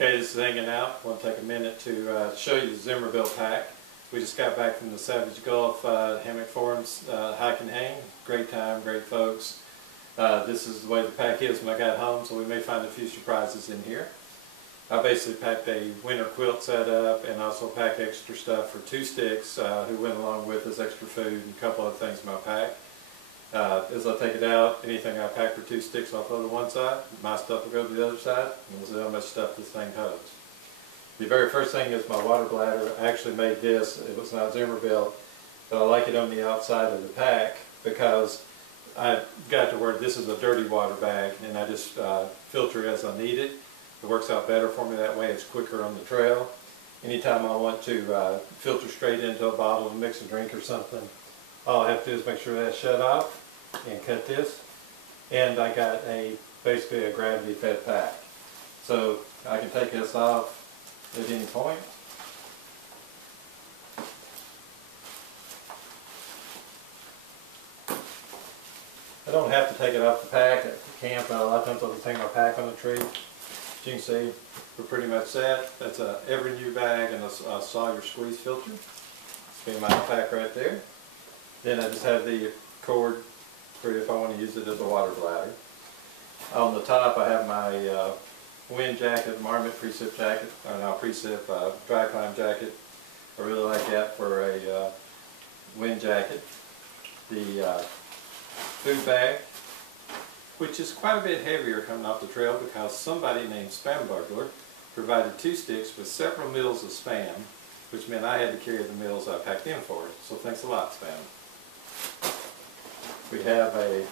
Okay, this is Hanging Out. I want to take a minute to show you the Zimmerbuilt pack. We just got back from the Savage Gulf Hammock Forums hike and hang. Great time, great folks. This is the way the pack is when I got home, so we may find a few surprises in here. I basically packed a winter quilt setup and also packed extra stuff for 2 sticks who went along with us, extra food and a couple other things in my pack. As I take it out, anything I pack for 2 sticks I'll throw to one side, my stuff will go to the other side, and we'll see how much stuff this thing holds. The very first thing is my water bladder. I actually made this, it was not Zimmerbuilt, but I like it on the outside of the pack because I got to where this is a dirty water bag and I just filter as I need it. It works out better for me that way, it's quicker on the trail. Anytime I want to filter straight into a bottle to mix a drink or something, all I have to do is make sure that's shut off and cut this, and I got basically a gravity fed pack, so I can take this off at any point. I don't have to take it off the pack at camp. A lot of times I'll just hang my pack on the tree. As you can see, we're pretty much set. That's a every new bag and a Sawyer squeeze filter. It's my pack right there. Then I just have the cord for if I want to use it as a water bladder. On the top I have my wind jacket, Marmot precip jacket, or no, precip dry climb jacket. I really like that for a wind jacket. The food bag, which is quite a bit heavier coming off the trail because somebody named Spam Burglar provided 2 sticks with several meals of Spam, which meant I had to carry the meals I packed in for it. So thanks a lot, Spam. We have a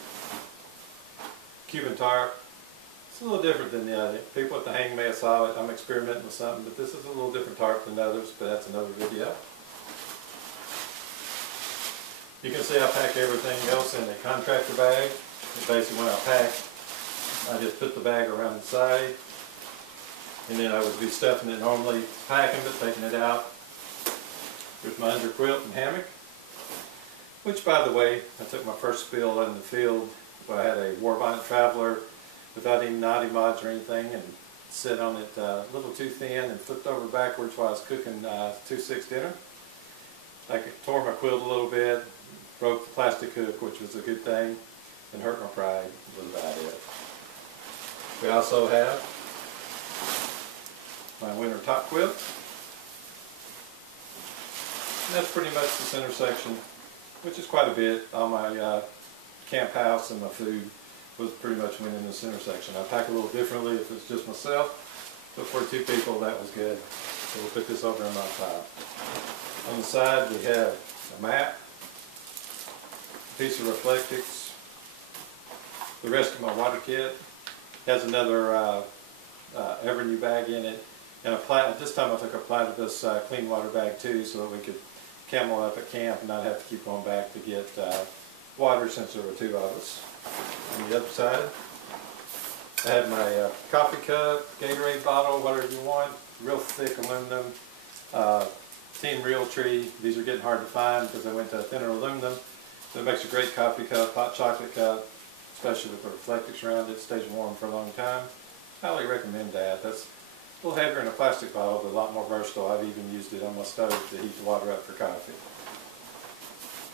Cuban tarp. It's a little different than the other. People at the hang may have saw it. I'm experimenting with something, but this is a little different tarp than others, but that's another video. You can see I pack everything else in a contractor bag. Basically when I pack, I just put the bag around the side, and then I would be stuffing it normally, packing it, taking it out. There's my under quilt and hammock. Which, by the way, I took my first spill in the field where I had a War Bonnet Traveler without any naughty mods or anything, and sit on it a little too thin and flipped over backwards while I was cooking 2-6 dinner. I tore my quilt a little bit, broke the plastic hook, which was a good thing, and hurt my pride was about it. We also have my winter top quilt. And that's pretty much the center section, which is quite a bit. All my camp house and my food was pretty much went in the center section. I pack a little differently if it's just myself, but for 2 people that was good. So we'll put this over in my top. On the side we have a map, a piece of Reflectix. The rest of my water kit has another ever new bag in it, and this time I took a Platypus clean water bag too, so that we could camel up at camp and not have to keep going back to get water since there were 2 of us. On the other side, I had my coffee cup, Gatorade bottle, whatever you want, real thick aluminum, Team Realtree. These are getting hard to find because I went to thinner aluminum. So it makes a great coffee cup, hot chocolate cup, especially with the Reflectix around it. It stays warm for a long time. Highly recommend that. That's a little heavier than a plastic bottle, but a lot more versatile. I've even used it on my stove to heat the water up for coffee.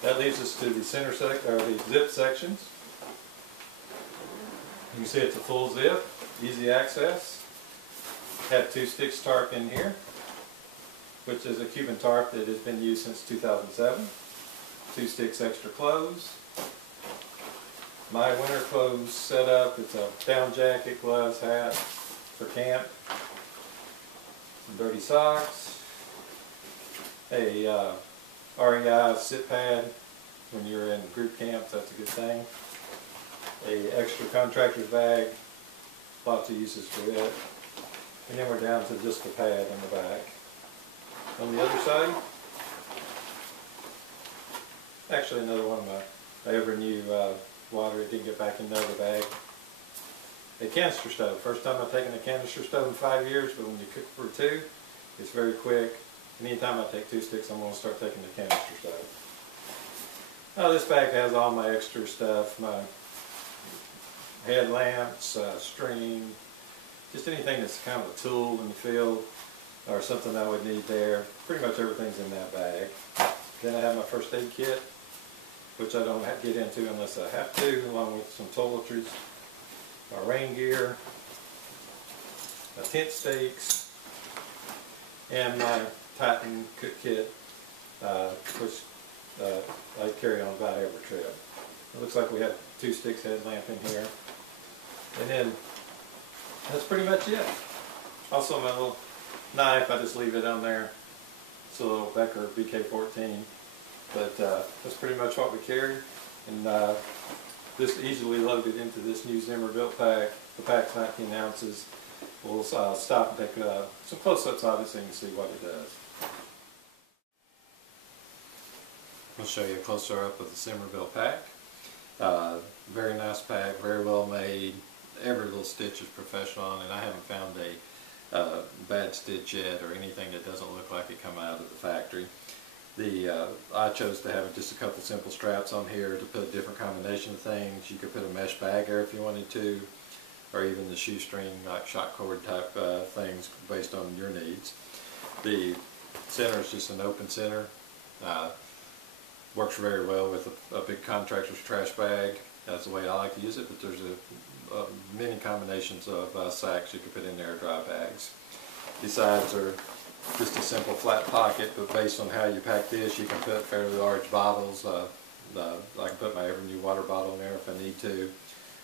That leads us to the center the zip sections. You can see it's a full zip, easy access. Have 2 sticks tarp in here, which is a Cuban tarp that has been used since 2007. 2 sticks extra clothes. My winter clothes setup, it's a down jacket, gloves, hat for camp. Some dirty socks. A REI sit pad when you're in group camps, that's a good thing. A extra contractor's bag, lots of uses for it. And then we're down to just the pad in the back. On the other side, actually another one of my ever new water, it didn't get back in another bag. A canister stove. First time I've taken a canister stove in 5 years, but when you cook for 2, it's very quick. Anytime I take 2 sticks, I'm going to start taking the canister stove. Now this bag has all my extra stuff, my headlamps, string, just anything that's kind of a tool in the field or something I would need there. Pretty much everything's in that bag. Then I have my first aid kit, which I don't have to get into unless I have to, along with some toiletries, my rain gear, my tent stakes, and my Titan kit, which I carry on about every trip. It looks like we have 2 sticks headlamp in here. And then that's pretty much it. Also my little knife, I just leave it on there. It's a little Becker BK-14. But that's pretty much what we carry. And this easily loaded into this new Zimmerbuilt pack. The pack's 19 ounces. We'll stop and take some close-ups of it so you can see what it does. I'll show you a closer up of the Zimmerbuilt pack. Very nice pack, very well made. Every little stitch is professional on it. I haven't found a bad stitch yet or anything that doesn't look like it come out of the factory. I chose to have just a couple simple straps on here to put a different combination of things. You could put a mesh bag there if you wanted to, or even the shoestring like shot cord type things based on your needs. The center is just an open center. Works very well with a big contractor's trash bag. That's the way I like to use it, but there's many combinations of sacks you can put in there, dry bags. These sides are just a simple flat pocket, but based on how you pack this, you can put fairly large bottles. I can put my every new water bottle in there if I need to,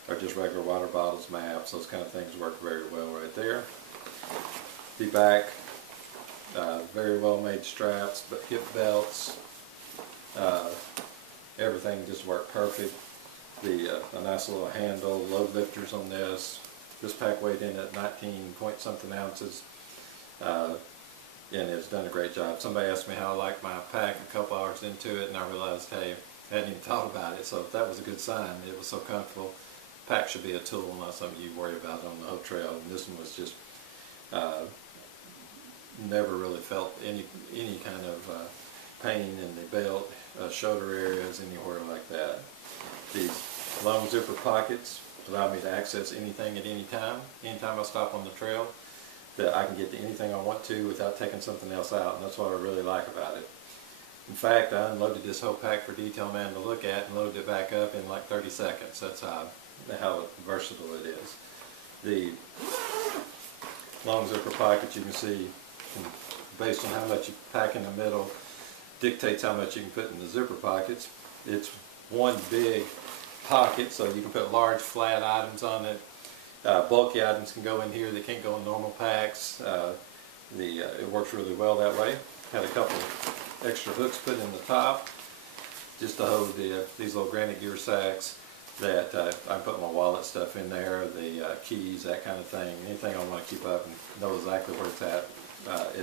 or just regular water bottles, maps, those kind of things work very well right there. The back, very well made straps, but hip belts, everything just worked perfect. A nice little handle, load lifters on this. This pack weighed in at 19 point something ounces, and it's done a great job. Somebody asked me how I liked my pack a couple hours into it, and I realized, hey, I hadn't even thought about it, so that was a good sign. It was so comfortable. Pack should be a tool, not something you worry about on the whole trail. And this one was just never really felt any kind of pain in the belt, shoulder areas, anywhere like that. These long zipper pockets allow me to access anything at any time. Anytime I stop on the trail, that I can get to anything I want to without taking something else out, and that's what I really like about it. In fact, I unloaded this whole pack for Detail Man to look at and loaded it back up in like 30 seconds. That's how versatile it is. The long zipper pockets, you can see, based on how much you pack in the middle, dictates how much you can put in the zipper pockets. It's one big pocket, so you can put large flat items on it. Bulky items can go in here that can't go in normal packs. It works really well that way. Had a couple extra hooks put in the top just to hold these little granite gear sacks that I put my wallet stuff in there, the keys, that kind of thing. Anything I want to keep up and know exactly where it's at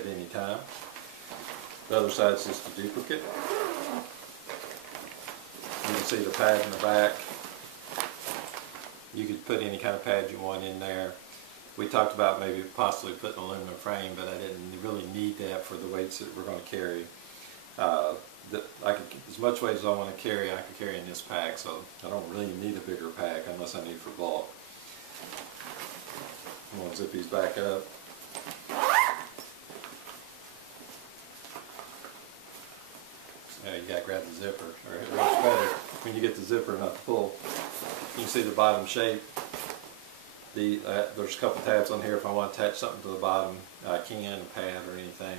any time. The other side is just a duplicate. You can see the pad in the back. You could put any kind of pad you want in there. We talked about maybe possibly putting an aluminum frame, but I didn't really need that for the weights that we're going to carry. As much weight as I want to carry, I can carry in this pack, so I don't really need a bigger pack unless I need for bulk. I'm going to zip these back up. So you got to grab the zipper, or it works better when you get the zipper, not the pull. You can see the bottom shape. There's a couple tabs on here if I want to attach something to the bottom. I can, a pad or anything.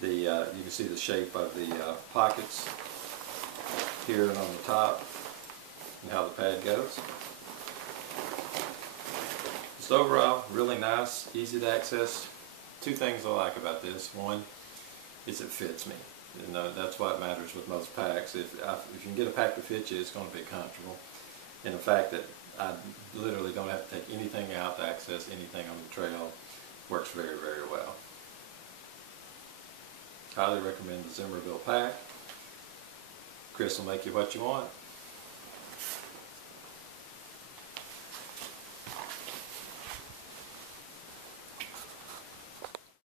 You can see the shape of the pockets here and on the top, and how the pad goes. Just overall, really nice, easy to access. Two things I like about this. One is it fits me. And that's what matters with most packs. If you can get a pack that fits you, it's going to be comfortable. And the fact that I literally don't have to take anything out to access anything on the trail works very, very well. Highly recommend the Zimmerbuilt pack. Chris will make you what you want.